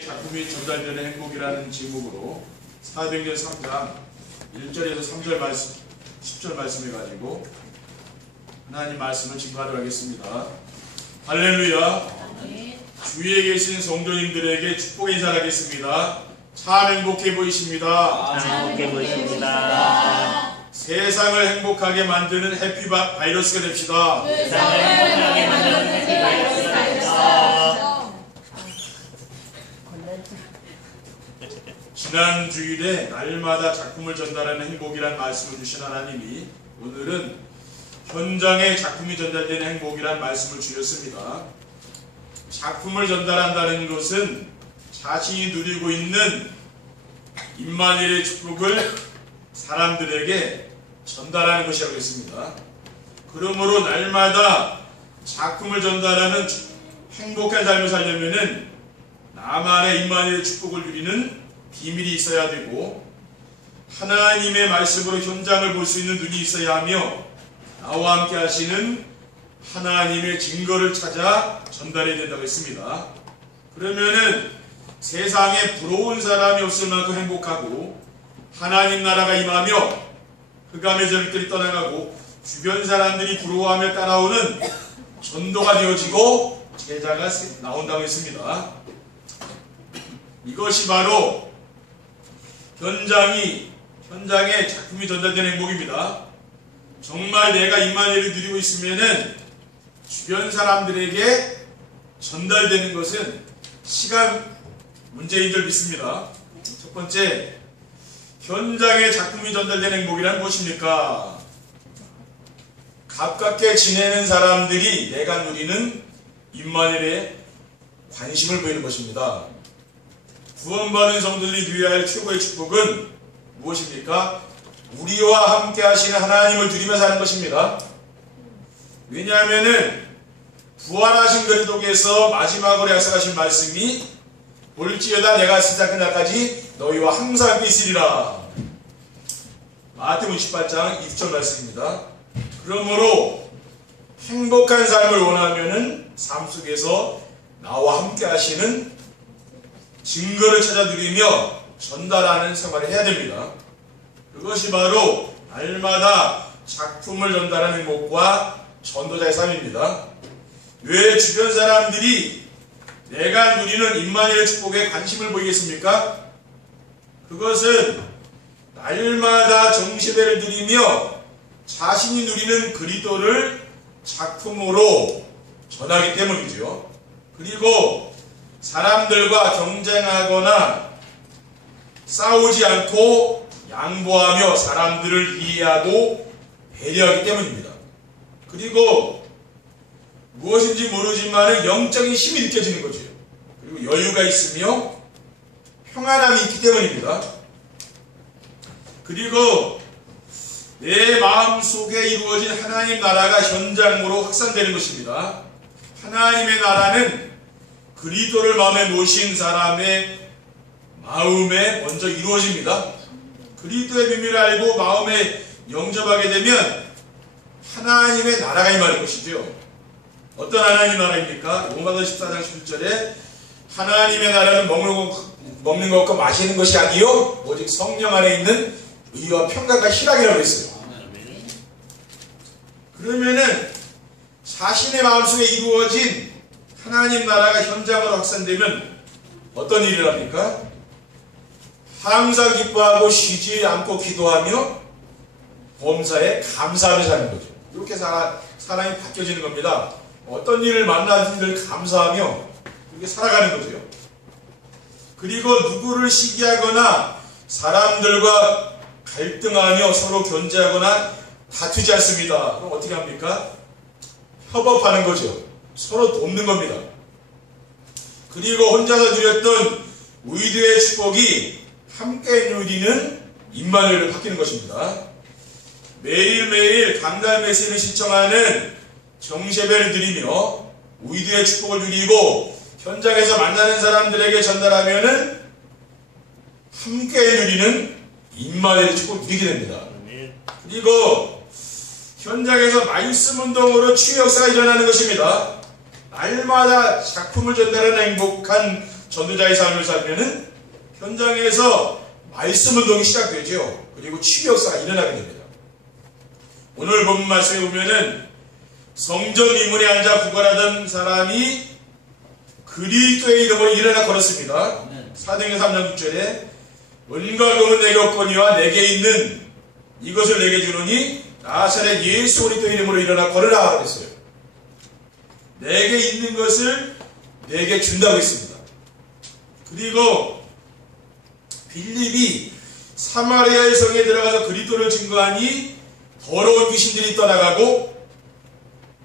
작품이 전달되는 행복이라는 제목으로 사도행전 3장 1절에서 3절 말씀, 10절 말씀을 가지고 하나님 말씀을 증거하도록 하겠습니다. 할렐루야. 주위에 계신 성도님들에게 축복의 인사를 하겠습니다. 참 행복해 보이십니다. 참 행복해 보이십니다. 세상을 행복하게 만드는 해피 바이러스가 됩시다. 세상을 행복하게 만드는 해피 바이러스가 됩시다. 지난 주일에 날마다 작품을 전달하는 행복이란 말씀을 주신 하나님이 오늘은 현장에 작품이 전달되는 행복이란 말씀을 주셨습니다. 작품을 전달한다는 것은 자신이 누리고 있는 임마누엘의 축복을 사람들에게 전달하는 것이라고 했습니다. 그러므로 날마다 작품을 전달하는 행복한 삶을 살려면은 나만의 임마누엘의 축복을 누리는 비밀이 있어야 되고 하나님의 말씀으로 현장을 볼 수 있는 눈이 있어야 하며 나와 함께 하시는 하나님의 증거를 찾아 전달해야 된다고 했습니다. 그러면은 세상에 부러운 사람이 없을 만큼 행복하고 하나님 나라가 임하며 흑암의 저들이 떠나가고 주변 사람들이 부러워하며 따라오는 전도가 되어지고 제자가 나온다고 했습니다. 이것이 바로 현장에 작품이 전달되는 행복입니다. 정말 내가 임마누엘을 누리고 있으면은 주변 사람들에게 전달되는 것은 시간 문제인 줄 믿습니다. 첫 번째, 현장에 작품이 전달되는 행복이란 무엇입니까? 가깝게 지내는 사람들이 내가 누리는 임마누엘의 관심을 보이는 것입니다. 구원받은 성도들이 누려야 할 최고의 축복은 무엇입니까? 우리와 함께 하시는 하나님을 누리며 사는 것입니다. 왜냐하면은 부활하신 그리스도께서 마지막으로 약속하신 말씀이 볼지어다 내가 시작한 날까지 너희와 항상 함께 있으리라. 마태복음 28장 20절 말씀입니다. 그러므로 행복한 삶을 원하면은 삶 속에서 나와 함께 하시는 증거를 찾아 누리며 전달하는 생활을 해야 됩니다. 그것이 바로 날마다 작품을 전달하는 행복과 전도자의 삶입니다. 왜 주변 사람들이 내가 누리는 임마누엘 축복에 관심을 보이겠습니까? 그것은 날마다 정시배를 누리며 자신이 누리는 그리스도를 작품으로 전하기 때문이죠. 그리고 사람들과 경쟁하거나 싸우지 않고 양보하며 사람들을 이해하고 배려하기 때문입니다. 그리고 무엇인지 모르지만 영적인 힘이 느껴지는 거죠. 그리고 여유가 있으며 평안함이 있기 때문입니다. 그리고 내 마음속에 이루어진 하나님 나라가 현장으로 확산되는 것입니다. 하나님의 나라는 그리스도를 마음에 모신 사람의 마음에 먼저 이루어집니다. 그리스도의 비밀을 알고 마음에 영접하게 되면 하나님의 나라가 임하는 것이죠. 어떤 하나님 나라입니까? 로마서 14장 11절에 하나님의 나라는 먹는 것과 마시는 것이 아니요 오직 성령 안에 있는 의와 평강과 희락이라고 했어요. 그러면은 자신의 마음속에 이루어진 하나님 나라가 현장으로 확산되면 어떤 일을 합니까? 항상 기뻐하고 쉬지 않고 기도하며 범사에 감사하며 사는 거죠. 이렇게 사람이 바뀌어지는 겁니다. 어떤 일을 만나든 늘 감사하며 그렇게 살아가는 거죠. 그리고 누구를 시기하거나 사람들과 갈등하며 서로 견제하거나 다투지 않습니다. 그럼 어떻게 합니까? 협업하는 거죠. 서로 돕는 겁니다. 그리고 혼자서 누렸던 의도의 축복이 함께 누리는 임마누엘로 바뀌는 것입니다. 매일매일 강단 메시지를 신청하는 정시예배를 드리며 의도의 축복을 누리고 현장에서 만나는 사람들에게 전달하면은 함께 누리는 임마누엘의 축복을 누리게 됩니다. 그리고 현장에서 말씀 운동으로 치유 역사가 일어나는 것입니다. 날마다 작품을 전달하는 행복한 전도자의 삶을 살면은 현장에서 말씀 운동이 시작되죠. 그리고 치유 역사가 일어나게 됩니다. 오늘 본문 말씀에 보면은 성전 위문에 앉아 구걸하던 사람이 그리스도의 이름으로 일어나 걸었습니다. 사도행전 3장 6절에 은과 금은 내게 없거니와 내게 있는 이것을 내게 주노니 나사렛 예수 그리스도의 이름으로 일어나 걸으라 그랬어요. 내게 있는 것을 내게 준다고 했습니다. 그리고 빌립이 사마리아의 성에 들어가서 그리스도를 증거하니 더러운 귀신들이 떠나가고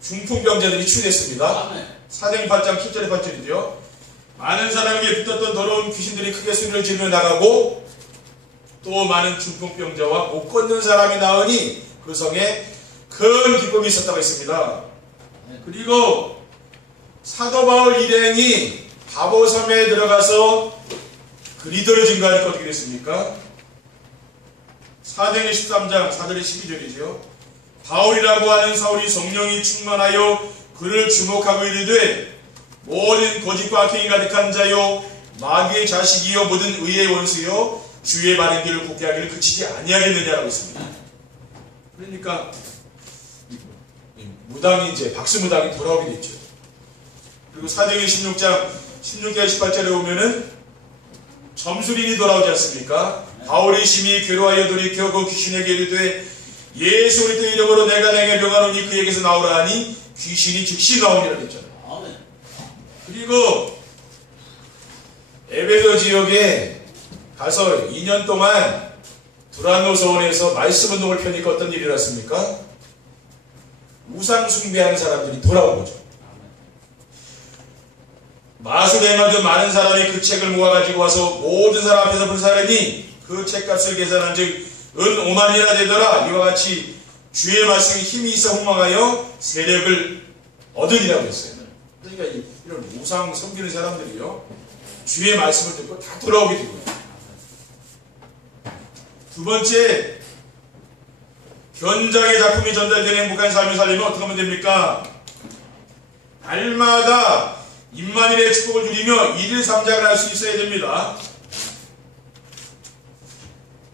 중풍병자들이 치유됐습니다. 사도행전 8장 7절에 8절이죠. 많은 사람에게 붙었던 더러운 귀신들이 크게 소리를 지르며 나가고 또 많은 중풍병자와 못 걷는 사람이 나으니 그 성에 큰 기쁨이 있었다고 했습니다. 그리고 사도 바울 일행이 바보섬에 들어가서 그리스도를 증거하니까 어떻게 됐습니까? 사도행전 13장 4절에 12절이죠. 바울이라고 하는 사울이 성령이 충만하여 그를 주목하고 이르되 모든 거짓과 악행이 가득한 자요 마귀의 자식이요 모든 의의 원수요 주의 바른 길을 곱게 하기를 그치지 아니하겠느냐라고 했습니다. 그러니까 무당이 이제 박수무당이 돌아오게 됐죠. 그리고 사도행전 16장 16절 18절에 보면은 점술인이 돌아오지 않습니까? 바울이 심히 괴로워하여 돌이켜 그 귀신에게 이르되 예수 그리스도의 이름으로 내가 내게 명하노니 그에게서 나오라 하니 귀신이 즉시 나오니라 했잖아요. 그리고 에베소 지역에 가서 2년 동안 두란노 서원에서 말씀 운동을 펴니까 어떤 일이 일어났습니까? 우상 숭배하는 사람들이 돌아온 거죠. 마술행하던 많은 사람이 그 책을 모아가지고 와서 모든 사람 앞에서 불사르니 그 책값을 계산한 즉 은 5만이나 되더라. 이와 같이 주의 말씀이 힘이 있어 흥망하여 세력을 얻으리라고 했어요. 그러니까 이런 우상 섬기는 사람들이요 주의 말씀을 듣고 다 돌아오게 되고요. 두 번째, 현장의 작품이 전달되는 행복한 삶을 살리면 어떻게 하면 됩니까? 날마다 임마누엘의 축복을 누리며 1일 3장을 할 수 있어야 됩니다.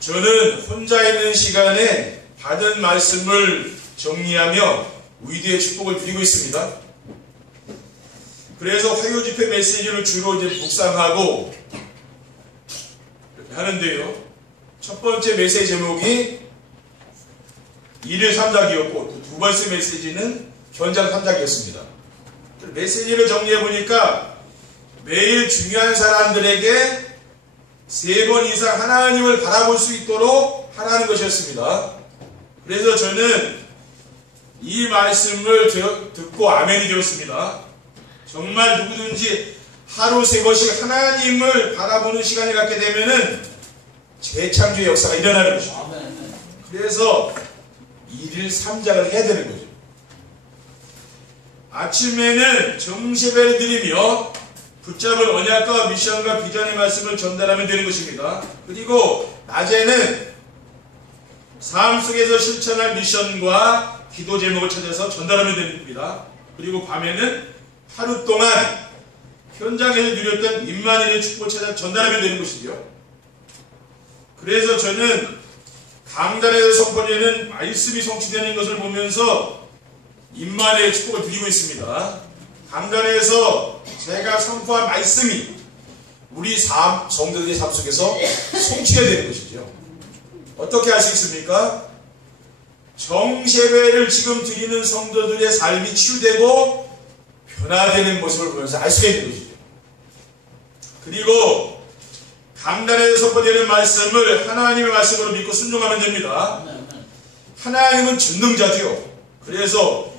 저는 혼자 있는 시간에 받은 말씀을 정리하며 위대의 축복을 드리고 있습니다. 그래서 화요집회 메시지를 주로 이제 묵상하고 이렇게 하는데요. 첫 번째 메시지 제목이 1일 3장이었고 두 번째 메시지는 현장 3장이었습니다. 메시지를 정리해보니까 매일 중요한 사람들에게 3번 이상 하나님을 바라볼 수 있도록 하라는 것이었습니다. 그래서 저는 이 말씀을 듣고 아멘이 되었습니다. 정말 누구든지 하루 3번씩 하나님을 바라보는 시간을 갖게 되면은 재창조의 역사가 일어나는 것입니다. 그래서 1일 3장을 해야 되는 거죠. 아침에는 정시예배를 드리며 붙잡은 언약과 미션과 비전의 말씀을 전달하면 되는 것입니다. 그리고 낮에는 삶 속에서 실천할 미션과 기도 제목을 찾아서 전달하면 됩니다. 그리고 밤에는 하루 동안 현장에서 누렸던 임마누엘의 축복을 찾아 전달하면 되는 것이죠. 그래서 저는 강단에서 선포되는 말씀이 성취되는 것을 보면서 임마누엘의 축복을 드리고 있습니다. 강단에서 제가 선포한 말씀이 우리 성도들의 삶 속에서 성취가 되는 것이죠. 어떻게 할 수 있습니까? 정시예배를 지금 드리는 성도들의 삶이 치유되고 변화되는 모습을 보면서 알 수가 있는 것이죠. 그리고 강단에서 선포되는 말씀을 하나님의 말씀으로 믿고 순종하면 됩니다. 하나님은 전능자죠. 그래서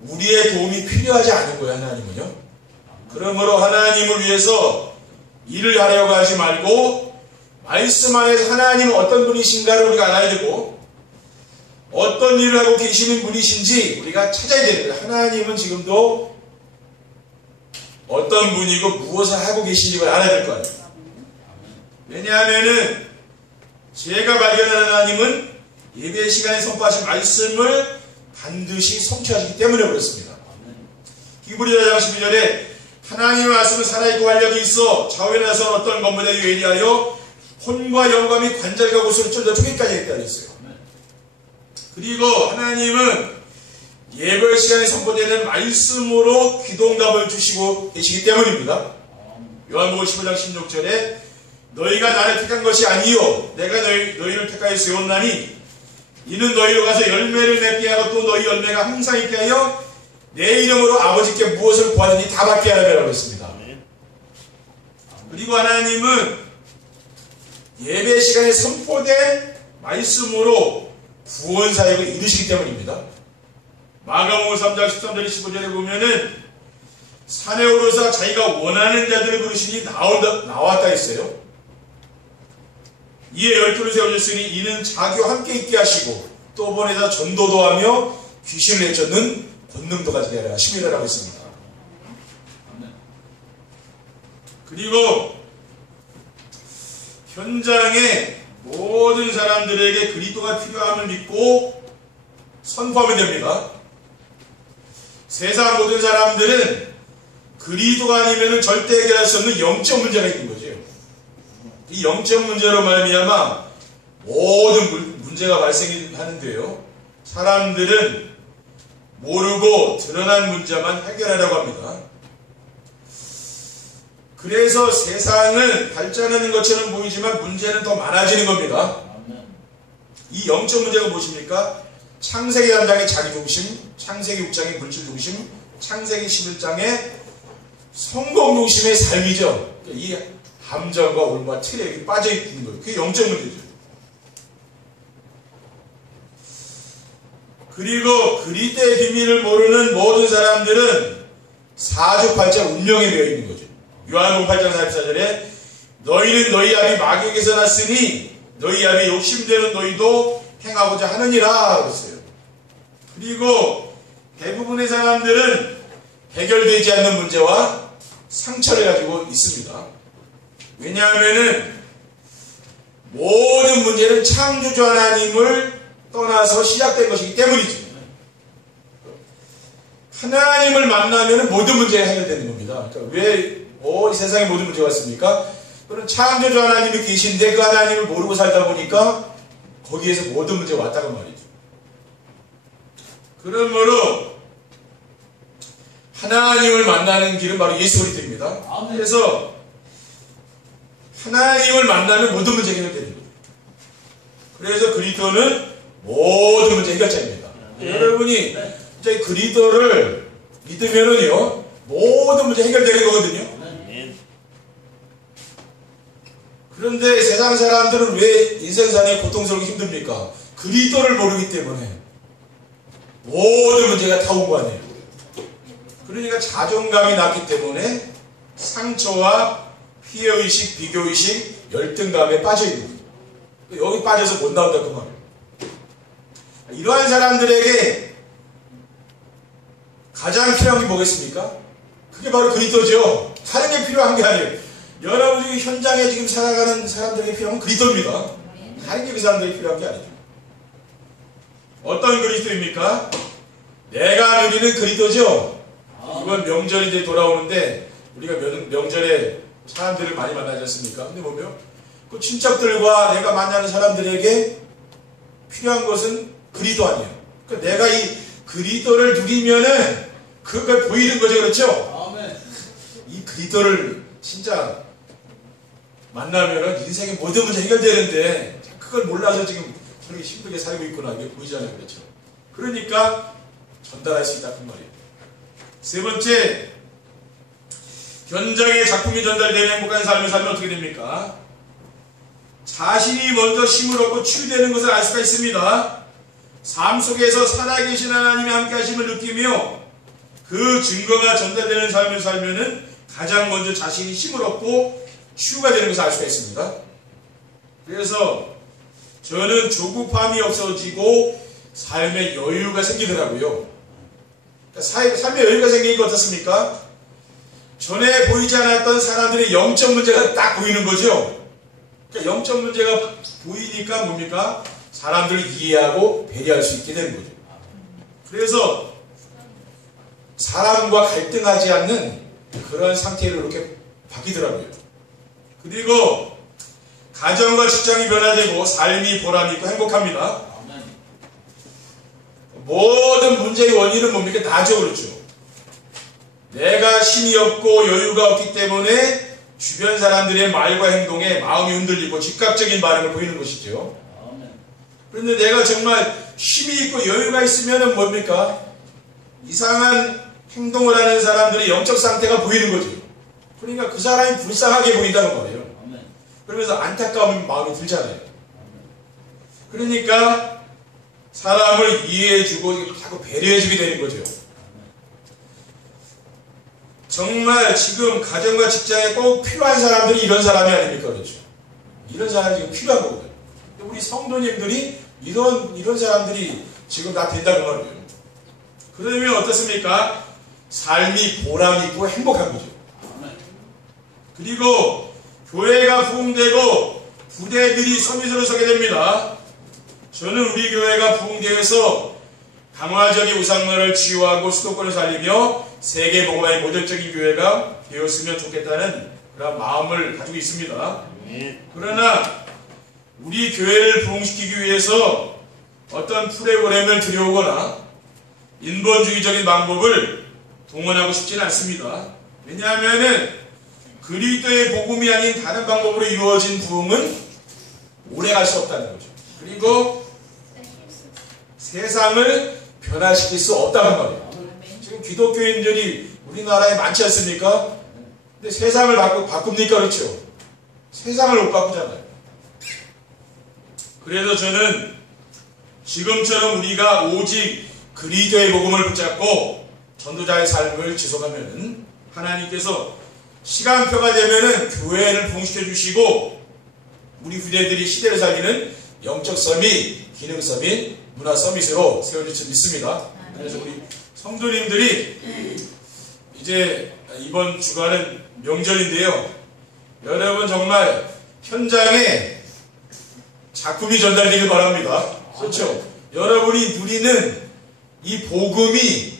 우리의 도움이 필요하지 않은 거예요. 하나님은요. 그러므로 하나님을 위해서 일을 하려고 하지 말고 말씀 안에서 하나님은 어떤 분이신가를 우리가 알아야 되고 어떤 일을 하고 계시는 분이신지 우리가 찾아야 됩니다. 하나님은 지금도 어떤 분이고 무엇을 하고 계신지 알아야 될 거 아니에요. 왜냐하면은 제가 발견한 하나님은 예배 시간에 선포하신 말씀을 반드시 성취하시기 때문에 그렇습니다. 히브리서 4장 12절에 하나님의 말씀은 살아있고 활력이 있어 좌우에 나선 어떤 건물에 예리하여 혼과 영감이 관절과 곳으로 쫓아 쪼개까지 했다 그랬어요. 그리고 하나님은 예배 시간에 선포되는 말씀으로 기도응답을 주시고 계시기 때문입니다. 요한복음 15장 16절에 너희가 나를 택한 것이 아니요 내가 너희를 택하여 세웠나니 이는 너희로 가서 열매를 맺게 하고 또 너희 열매가 항상 있게 하여 내 이름으로 아버지께 무엇을 구하든지 다 받게 하라고 했습니다. 그리고 하나님은 예배 시간에 선포된 말씀으로 구원 사역을 이루시기 때문입니다. 마가복음 3장 13절 15절에 보면은 산에 오르사 자기가 원하는 자들을 부르시니 나왔다 했어요. 이에 12를 세워줬으니 이는 자기와 함께 있게 하시고 또 보내사 전도도 하며 귀신을 내쫓는 권능도 가지게 하라 심의라고 했습니다. 그리고 현장에 모든 사람들에게 그리스도가 필요함을 믿고 선포하면 됩니다. 세상 모든 사람들은 그리스도가 아니면 절대 해결할 수 없는 영적 문제가 있는 거죠. 이 영적 문제로 말미암아 모든 문제가 발생하는데요. 사람들은 모르고 드러난 문제만 해결하려고 합니다. 그래서 세상은 발전하는 것처럼 보이지만 문제는 더 많아지는 겁니다. 이 영적 문제가 무엇입니까? 창세기 3장의 자기중심, 창세기 6장의 물질중심, 창세기 11장의 성공중심의 삶이죠. 이 함정과 올과 틀에 빠져있는 거예요. 그게 영적 문제죠. 그리고 그리스도의 비밀을 모르는 모든 사람들은 사주팔자 운명에 매여 있는 거죠. 요한복음 8장 44절에 너희는 너희 아비 마귀에게서 났으니 너희 아비 욕심되는 너희도 행하고자 하느니라 그랬어요. 그리고 대부분의 사람들은 해결되지 않는 문제와 상처를 가지고 있습니다. 왜냐하면은 모든 문제는 창조주 하나님을 떠나서 시작된 것이기 때문이죠. 하나님을 만나면 모든 문제가 해결되는 겁니다. 그러니까 왜 이 세상에 모든 문제가 왔습니까? 그런 창조주 하나님이 계신데 그 하나님을 모르고 살다 보니까 거기에서 모든 문제가 왔다고 말이죠. 그러므로 하나님을 만나는 길은 바로 예수 그리스도입니다. 그래서 하나님을 만나면 모든 문제가 해결되는 거예요. 그래서 그리스도는 모든 문제 해결자입니다. 여러분이 이제 그리스도를 믿으면은요 모든 문제 해결되는 거거든요. 그런데 세상 사람들은 왜 인생산에 고통스럽고 힘듭니까? 그리스도를 모르기 때문에 모든 문제가 다 온 거 아니에요. 그러니까 자존감이 낮기 때문에 상처와 피해의식, 비교의식, 열등감에 빠져있는 거예요. 여기 빠져서 못 나온다 그 말이에요. 이러한 사람들에게 가장 필요한 게 뭐겠습니까? 그게 바로 그리스도죠. 다른 게 필요한 게 아니에요. 여러분이 현장에 지금 살아가는 사람들에게 필요한 건 그리스도입니다. 다른 게 그 사람들에게 필요한 게 아니죠. 어떤 그리스도입니까? 내가 누리는 그리스도죠. 이번 명절이 이제 돌아오는데 우리가 명절에 사람들을 많이 만나지 않습니까? 근데 보면 그 친척들과 내가 만나는 사람들에게 필요한 것은 그리스도 아니에요. 그러니까 내가 이 그리스도를 누리면은 그걸 보이는 거죠. 그렇죠? 이 그리스도를 진짜 만나면은 인생의 모든 문제 해결되는데 그걸 몰라서 지금 저렇게 힘들게 살고 있구나. 이게 보이잖아요. 그렇죠? 그러니까 전달할 수 있다. 그 말이에요. 세 번째, 현장에 작품이 전달되는 행복한 삶을 살면 어떻게 됩니까? 자신이 먼저 힘을 얻고 치유되는 것을 알 수가 있습니다. 삶 속에서 살아계신 하나님의 함께 하심을 느끼며 그 증거가 전달되는 삶을 살면은 가장 먼저 자신이 힘을 얻고 치유가 되는 것을 알 수가 있습니다. 그래서 저는 조급함이 없어지고 삶의 여유가 생기더라고요. 삶의 여유가 생기니까 어떻습니까? 전에 보이지 않았던 사람들의 영적 문제가 딱 보이는 거죠. 그러니까 영적 문제가 보이니까 뭡니까? 사람들을 이해하고 배려할 수 있게 되는 거죠. 그래서 사람과 갈등하지 않는 그런 상태로 이렇게 바뀌더라고요. 그리고 가정과 직장이 변화되고 삶이 보람있고 행복합니다. 모든 문제의 원인은 뭡니까? 나죠, 그렇죠? 내가 힘이 없고 여유가 없기 때문에 주변 사람들의 말과 행동에 마음이 흔들리고 즉각적인 반응을 보이는 것이죠. 그런데 내가 정말 힘이 있고 여유가 있으면 뭡니까? 이상한 행동을 하는 사람들의 영적 상태가 보이는 거죠. 그러니까 그 사람이 불쌍하게 보인다는 거예요. 그러면서 안타까운 마음이 들잖아요. 그러니까 사람을 이해해주고 자꾸 배려해주게 되는 거죠. 정말 지금 가정과 직장에 꼭 필요한 사람들이 이런 사람이 아닙니까? 그렇죠. 이런 사람이 지금 필요한 거거든요. 우리 성도님들이 이런 사람들이 지금 다 된다는 말이에요. 그러면 어떻습니까? 삶이 보람있고 행복한 거죠. 그리고 교회가 부흥되고 부대들이 서밋으로 서게 됩니다. 저는 우리 교회가 부흥되어서 강화적인 우상론을 치유하고 수도권을 살리며 세계복음화의 모델적인 교회가 되었으면 좋겠다는 그런 마음을 가지고 있습니다. 그러나 우리 교회를 부흥시키기 위해서 어떤 프로그램을 들여오거나 인본주의적인 방법을 동원하고 싶지는 않습니다. 왜냐하면 그리스도의 복음이 아닌 다른 방법으로 이루어진 부흥은 오래갈 수 없다는 거죠. 그리고 세상을 변화시킬 수 없다는 말이에요. 지금 기독교인들이 우리나라에 많지 않습니까? 근데 세상을 바꿉니까? 그렇죠? 세상을 못 바꾸잖아요. 그래서 저는 지금처럼 우리가 오직 그리스도의 복음을 붙잡고 전도자의 삶을 지속하면 하나님께서 시간표가 되면은 교회를 부흥시켜 주시고 우리 후대들이 시대를 살리는 영적 서밋, 기능 서밋, 문화 서밋으로 세워질 줄 믿습니다. 그래서 우리 성도님들이 이제 이번 주간은 명절인데요. 여러분 정말 현장에 작품이 전달되길 바랍니다. 그렇죠? 여러분이 누리는 이 복음이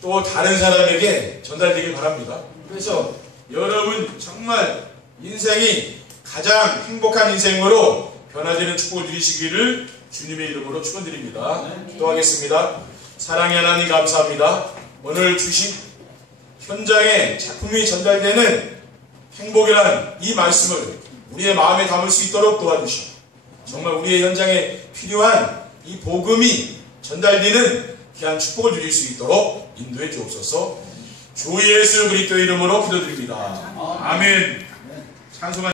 또 다른 사람에게 전달되길 바랍니다. 그래서 여러분 정말 인생이 가장 행복한 인생으로 변화되는 축복을 누리시기를 주님의 이름으로 축원드립니다. 기도하겠습니다. 사랑의 하나님 감사합니다. 오늘 주신 현장에 작품이 전달되는 행복이라는 이 말씀을 우리의 마음에 담을 수 있도록 도와주시고 정말 우리의 현장에 필요한 이 복음이 전달되는 귀한 축복을 누릴 수 있도록 인도해 주옵소서. 주 예수 그리스도의 이름으로 기도드립니다. 아멘. 찬송한